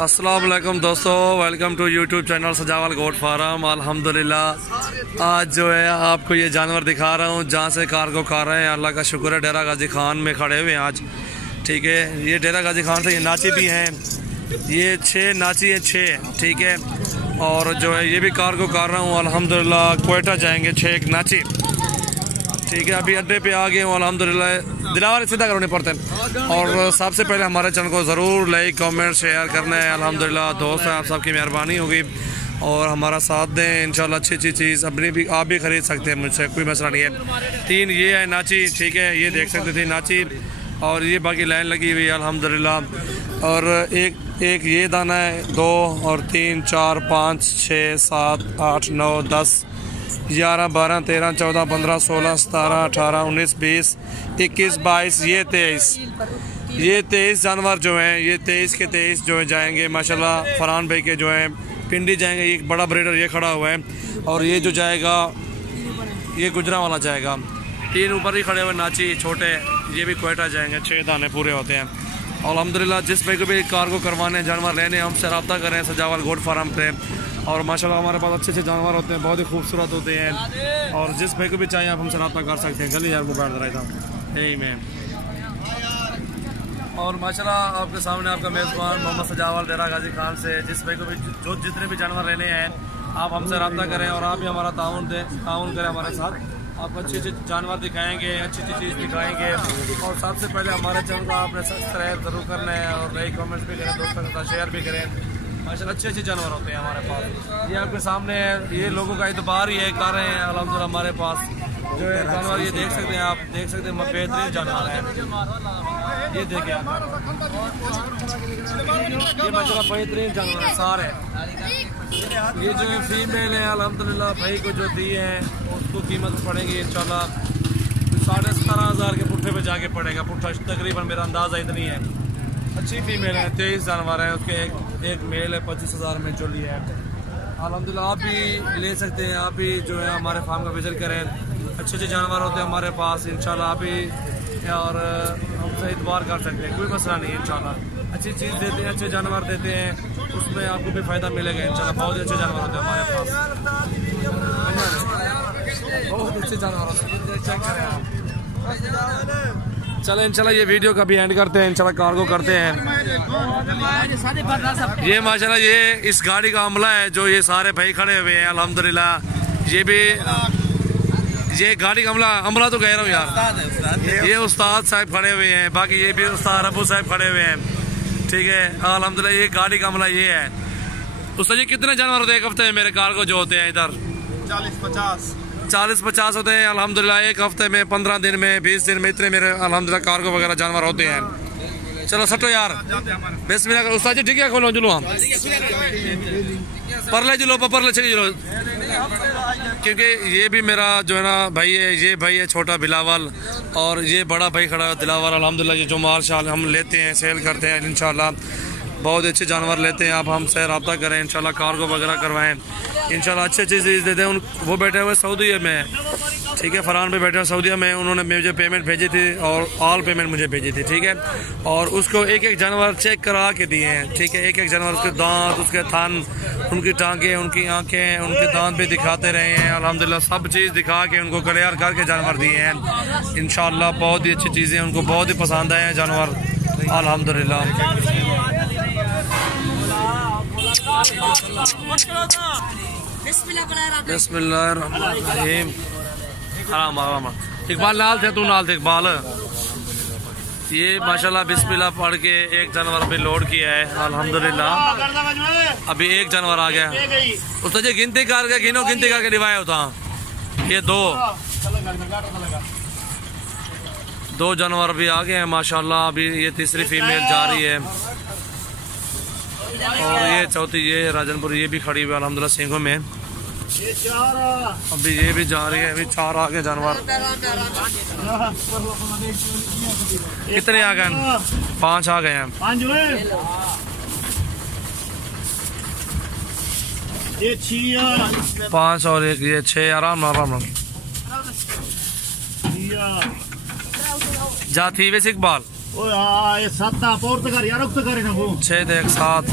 अस्सलाम वालेकुम दोस्तों, वेलकम टू यूट्यूब चैनल सजावल गोट फार्म। अल्हम्दुलिल्लाह आज जो है आपको ये जानवर दिखा रहा हूँ जहाँ से कार्गो कर रहे हैं। अल्लाह का शुक्र है, डेरा गाजी खान में खड़े हुए हैं आज। ठीक है, ये डेरा गाजी खान से ये नाची भी हैं, ये 6 नाची है 6। ठीक है, और जो है ये भी कार्गो कर रहा हूँ अल्हम्दुलिल्लाह। क्वेटा जाएंगे 6 एक नाची। ठीक है, अभी अड्डे पे आ गए हूँ अल्हम्दुलिल्लाह। दिलावर सीधा करने पड़ते हैं। और सबसे पहले हमारे चैनल को ज़रूर लाइक कमेंट शेयर करना है। अल्हम्दुलिल्लाह दोस्त हैं, आप सबकी मेहरबानी होगी और हमारा साथ दें इंशाल्लाह। अच्छी अच्छी चीज़ अपनी भी आप भी ख़रीद सकते हैं मुझसे, कोई मसला नहीं है। 3 ये है नाची। ठीक है, ये देख सकते थे नाची, और ये बाकी लाइन लगी हुई है अल्हम्दुलिल्लाह। और एक ये दाना है, 2 और 3 4 5 6 7 8 9 10 11 12 13 14 15 16 17 18 19 20 21 22 ये 23 जानवर जो हैं, ये 23 के 23 जो है जाएंगे माशाल्लाह। फरहान भाई के जो हैं पिंडी जाएंगे, एक बड़ा ब्रीडर ये खड़ा हुआ है, और ये जो जाएगा ये गुजरा वाला जाएगा। 3 ऊपर ही खड़े हुए नाची छोटे, ये भी क्वेटा जाएंगे। 6 दाने पूरे होते हैं अल्हम्दुलिल्लाह। जिस भाई को भी कार्गो करवाने जानवर लेने, हमसे रब्ता करें सजावल गोट फार्म पे। और माशाल्लाह हमारे पास अच्छे अच्छे जानवर होते हैं, बहुत ही खूबसूरत होते हैं। और जिस भाई को भी चाहिए आप हमसे रब्ता कर सकते हैं। गली यार वो बैठ रहा था यही में। और माशाल्लाह आपके सामने आपका मेज़बान मोहम्मद सजावल डेरा गाजी खान से। जिस भाई को भी जो जितने भी जानवर लेने हैं आप हमसे रब्ता करें, और आप भी हमारा ताउन करें हमारे साथ। आपको अच्छे अच्छे जानवर दिखाएंगे, अच्छी अच्छी चीज़ दिखाएंगे। और सबसे पहले हमारे चैनल को आपने सब्सक्राइब जरूर करना है, और लाइक कमेंट्स भी करें, दोस्तों के साथ शेयर भी करें। माशाल्लाह अच्छे अच्छे जानवर होते हैं हमारे पास। ये आपके सामने है, ये लोगों का इतबार ही है कर रहे हैं अल्हम्दुलिल्लाह। हमारे पास जो है जानवर ये देख सकते हैं, आप देख सकते हैं बेहतरीन जानवर है। ये देखिए ये माशाल्लाह बेहतरीन जानवर है सारे। ये जो है फीमेल है अल्हम्दुलिल्लाह, भाई को जो दी है उसको कीमत पड़ेगी इंशाल्लाह 17,500 के पुट्ठे पे जाके पड़ेगा। पुट्ठा तकरीबन मेरा अंदाज़ा इतनी है। अच्छी फीमेल है, 23 जानवर है उसके। एक मेल है 25,000 में जो लिया है अल्हम्दुलिल्लाह। आप भी ले सकते हैं, आप भी जो है हमारे फार्म का विजिट करें। अच्छे अच्छे जानवर होते हैं हमारे पास इंशाल्लाह। आप भी और हमसे इतबार कर सकते हैं, कोई मसला नहीं है इंशाल्लाह। अच्छी चीज़ देते हैं, अच्छे जानवर देते हैं, उसमें आपको भी फ़ायदा मिलेगा इंशाल्लाह। बहुत अच्छे जानवर होते हैं हमारे पास, बहुत अच्छे जानवर होते हैं। चेक करें आप। चलो इंशाल्लाह ये वीडियो का भी एंड करते हैं, इंशाल्लाह कार्गो करते हैं। ये माशाल्लाह ये इस गाड़ी का अमला है जो ये सारे भाई खड़े हुए हैं अल्हम्दुलिल्लाह। ये भी ये गाड़ी का अमला तो कह रहा हूँ यार, ये उस्ताद साहब खड़े हुए हैं, बाकी ये भी उस्ताद अबू साहब खड़े हुए हैं। ठीक है अल्हम्दुलिल्लाह, ये गाड़ी का अमला ये है। उस्ताद जी कितने जानवर होते हैं एक हफ्ते में मेरे कार्गो जो होते हैं इधर? 40-50 होते हैं अल्हम्दुलिल्लाह। एक हफ्ते में 15 दिन में 20 दिन में इतने मेरे अल्हम्दुलिल्लाह कार्गो वगैरह जानवर होते हैं। चलो सटो यार, बिस्मिल्लाह करो उस्ताद जी। ठीक है, खोलो जुलो हम परले जुलो परले चलिए जुलो, क्योंकि ये भी मेरा जो है ना भाई है। ये भाई है छोटा बिलावल, और ये बड़ा भाई खड़ा है दिलावर अल्हम्दुलिल्लाह। ये जो माल शाल हम लेते हैं सेल करते हैं इंशाल्लाह, बहुत अच्छे जानवर लेते हैं। आप हमसे रब्ता करें इंशाल्लाह, कार्गो वगैरह करवाएं इंशाल्लाह। अच्छी अच्छी चीज़ देते हैं। वो बैठे हुए सऊदी में, ठीक है, फरहान पे बैठे हुए सऊदी में। उन्होंने मुझे पेमेंट भेजी थी और ऑल पेमेंट मुझे भेजी थी। ठीक है, और उसको एक एक जानवर चेक करा के दिए हैं। ठीक है, एक एक जानवर उसके दांत, उसके थन, उनकी टांगें, उनकी आँखें, उनके दांत भी दिखाते रहे हैं अल्हम्दुलिल्लाह। सब चीज़ दिखा के उनको क्लियर करके जानवर दिए हैं इंशाल्लाह। बहुत ही अच्छी चीज़ें, उनको बहुत ही पसंद आए हैं जानवर अल्हम्दुलिल्लाह। बिस्मिल्लाहिर्रहमानिर्रहीम। इकबाल नाल थे, तू नाल थे इकबाल। ये माशाल्लाह बिस्मिल्लाह पढ़ के एक जानवर पे लोड किया है अल्हम्दुलिल्लाह। अभी एक जानवर आ गया। उस जी गिनती करके गिनो, गिनती करके दिवाए होता। ये 2 जानवर भी आ गए हैं माशाल्लाह। अभी ये तीसरी फीमेल जा रही है, और ये चौथी ये राजनपुर ये भी खड़ी हुई है अल्हम्दुलिल्लाह सिंघों में। अभी ये भी जा रही है। अभी 4 आ गए जानवर। कितने आ गए? 5 आ गए हैं। 5 और 1 ये 6। आराम आराम जा थी वैसे इकबाल 6 देख 7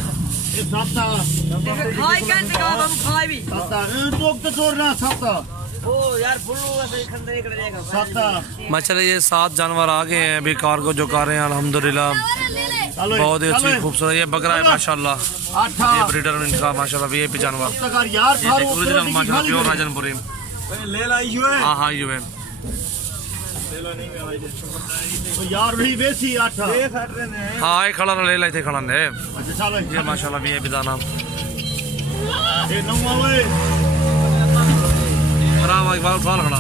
माशाल्लाह ये 7 जानवर आ गए हैं अभी कार्गो जो कर रहे हैं अल्हम्दुलिल्लाह। बहुत ही अच्छी खूबसूरत ये बकरा है माशाल्लाह, ये ब्रीडर इनका माशाल्लाह वीआईपी जानवर ओरिजिनल माशाल्लाह प्योर राजनपुरी। हाँ हाँ यू है यार वही बेसी 8 हाँ ये खड़ा ले थे खड़ा ने ये माशाल्लाह वीआईपी दाना ये नौवा वे आराम एक बार उठा खड़ा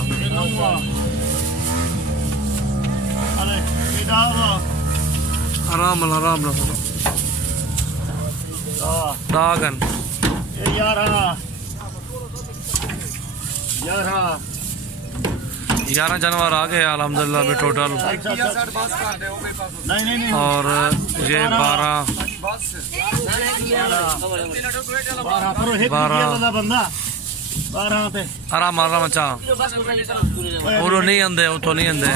अरे ये दावा आराम दागन ये यार 11 जानवर आ गए अल्हम्दुलिल्लाह अभी टोटल। नहीं और ये 12 बंदा 12 पे आराम अच्छा वो नहीं आंदे उतो नहीं आंदे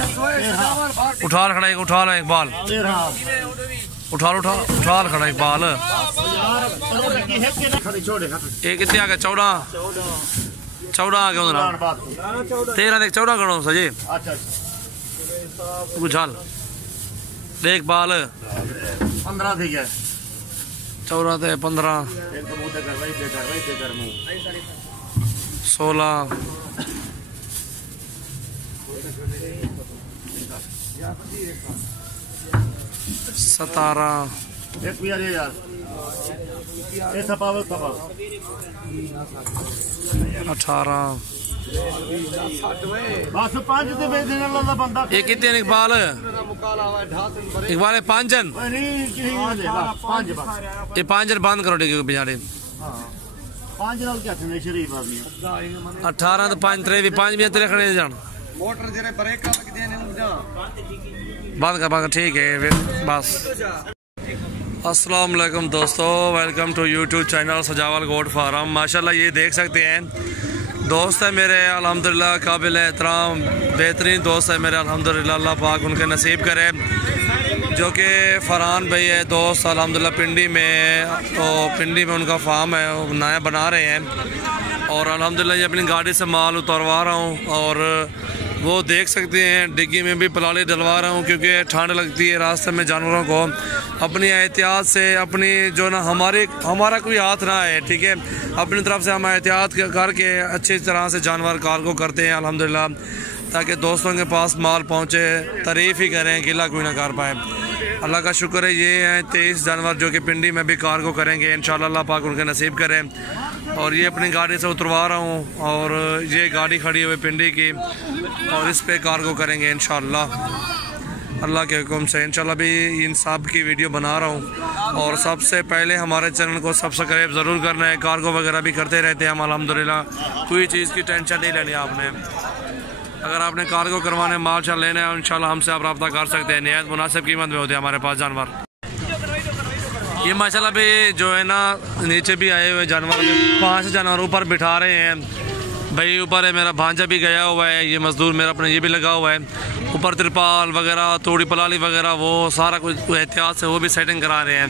उठा खड़ा उठा ला इकबाल उठा खड़ा इकबाल ये कितने आ गया 14 आ गया 13 देख 14 गणो सजे बुझाल देख बाल 15 थी गया 14 ते 15 16 17 एक भी यार ये सपावल 18 बस 5 ते बेचने वाला बंदा ये कितने इकबाल 5 जन ये 5 जन बंद करो डिगे बेचारे 5 नाल क्या थे शरीफ आदमी 18 तो 5 3 5 भी तेरे खड़े जान मोटर जेरे ब्रेक का लग दे ने बंद कर ठीक है बस। अस्सलाम वालेकुम दोस्तों, वेलकम टू यूट्यूब चैनल सजावल गोट फार्म। माशाल्लाह ये देख सकते हैं दोस्त है मेरे अल्हम्दुलिल्लाह काबिल एहतराम बेहतरीन दोस्त है मेरे अल्हम्दुलिल्लाह। अल्लाह पाक उनके नसीब करे जो कि फरहान भाई है दोस्त अल्हम्दुलिल्लाह पिंडी में, तो पिंडी में उनका फार्म है वो नया बना रहे हैं और अल्हम्दुलिल्लाह ये अपनी गाड़ी से माल उतरवा रहा हूँ और वो देख सकते हैं डिग्गी में भी पलाली डलवा रहा हूँ क्योंकि ठंड लगती है रास्ते में जानवरों को। अपनी एहतियात से अपनी जो ना हमारा कोई हाथ ना है, ठीक है, अपनी तरफ से हम एहतियात करके अच्छी तरह से जानवर कार्गो करते हैं अल्हम्दुलिल्लाह, ताकि दोस्तों के पास माल पहुँचे, तारीफ़ ही करें, गिला कोई ना कर पाए। अल्लाह का शुक्र है ये हैं 23 जानवर जो कि पिंडी में भी कार्गो करेंगे इंशाल्लाह, अल्लाह पाक उनके नसीब करें। और ये अपनी गाड़ी से उतरवा रहा हूँ और ये गाड़ी खड़ी हुई पिंडी की और इस पे कार्गो करेंगे इंशाल्लाह अल्लाह के हुक्म से। इंशाल्लाह भी इन सब की वीडियो बना रहा हूँ और सबसे पहले हमारे चैनल को सब्सक्राइब ज़रूर करना है। कार्गो वगैरह भी करते रहते हैं हम अल्हम्दुलिल्लाह, कोई चीज़ की टेंशन नहीं लेनी आपने। अगर आपने कार्गो करवाने माल शाल लेना है इंशाल्लाह हमसे आप रब्ता कर सकते हैं, निहायत मुनासिब कीमत में होते हैं हमारे पास जानवर। ये माशाल्लाह भी जो है ना नीचे भी आए हुए जानवर, 5 जानवर ऊपर बिठा रहे हैं भाई। ऊपर है मेरा भांजा भी गया हुआ है, ये मजदूर मेरा अपने ये भी लगा हुआ है ऊपर, तिरपाल वगैरह तोड़ी पलाली वगैरह वो सारा कुछ एहतियात से वो भी सेटिंग करा रहे हैं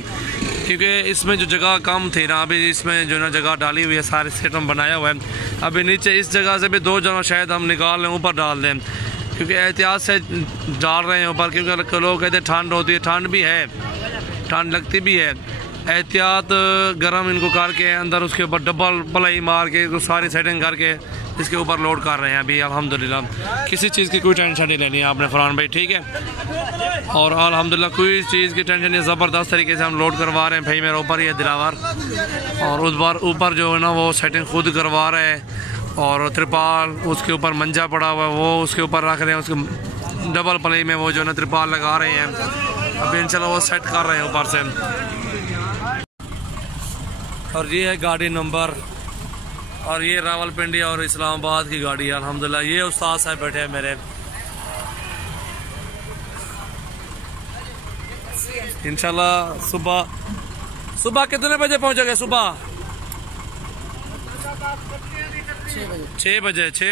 क्योंकि इसमें जो जगह कम थी ना, अभी इसमें जो ना जगह डाली हुई है, सारे सिस्टम बनाया हुआ है। अभी नीचे इस जगह से भी 2 जानवर शायद हम निकाल लें ऊपर डाल दें क्योंकि एहतियात से डाल रहे हैं ऊपर, क्योंकि लोग कहते हैं ठंड होती है, ठंड भी है, ठंड लगती भी है। एहतियात गर्म इनको करके अंदर उसके ऊपर डबल पलाई मार के सारी सेटिंग करके इसके ऊपर लोड कर रहे हैं अभी अल्हम्दुलिल्लाह। किसी चीज़ की कोई टेंशन नहीं लेनी है आपने फरहान भाई, ठीक है। और अल्हम्दुलिल्लाह कोई चीज़ की टेंशन नहीं, ज़बरदस्त तरीके से हम लोड करवा रहे हैं भाई। मेरा ऊपर ही है दिलावर और उस बार ऊपर जो है ना वो सेटिंग खुद करवा रहे हैं और त्रिपाल उसके ऊपर मंजा पड़ा हुआ है वो उसके ऊपर रख रहे हैं, उसके डबल पलाई में वो जो ना त्रिपाल लगा रहे हैं अभी इंशाल्लाह वो सेट कर रहे हैं ऊपर से। और ये है गाड़ी नंबर और ये रावलपिंडी और इस्लामाबाद की गाड़ी है अल्हम्दुलिल्लाह। ये उस्ताद साहब बैठे हैं मेरे, इंशाल्लाह सुबह कितने बजे पहुंचोगे? सुबह 6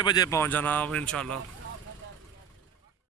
बजे पहुंच जाना आप इंशाल्लाह।